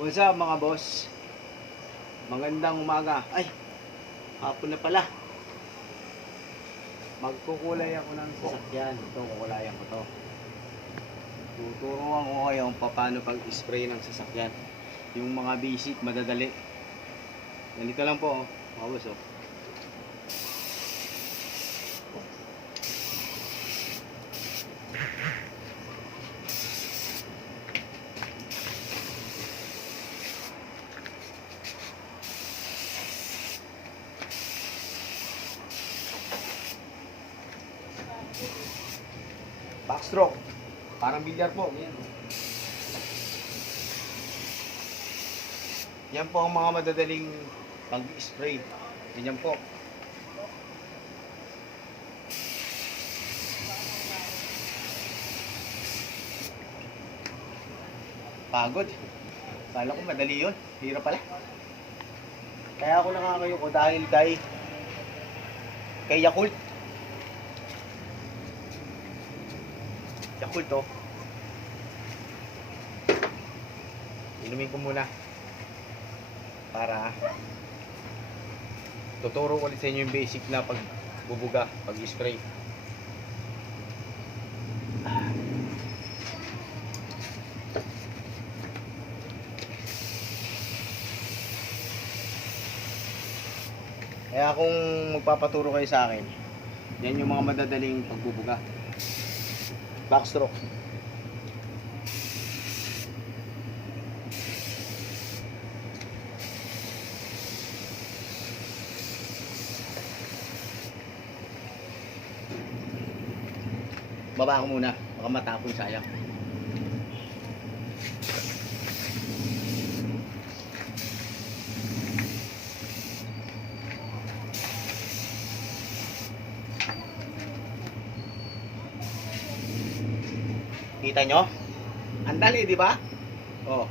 What's up mga boss? Magandang umaga. Ay, hapon na pala. Magkukulay ako ng sasakyan. Ito, kukulayan ko to. Tuturuan ko kayo kung paano pag-spray ng sasakyan. Yung mga basic, madadali. Ganito lang po, mga boss. Backstroke. Parang bilyar po. Yan. Yan po ang mga madadaling pag-spray. Ganyan po. Pagod. Kala ko madali yun. Hirap pala. Kaya ako nakakayo ko dahil kay Yakult. Yakult to. Inumin ko muna para tuturo ulit sa inyo yung basic na pagbubuga, pag-spray. Kaya kung magpapaturo kayo sa akin, yan yung mga madadaling pagbubuga. Backstroke. Baba ko muna, baka matapon sayang. Kita nyo? Ang dali, di ba? Oh.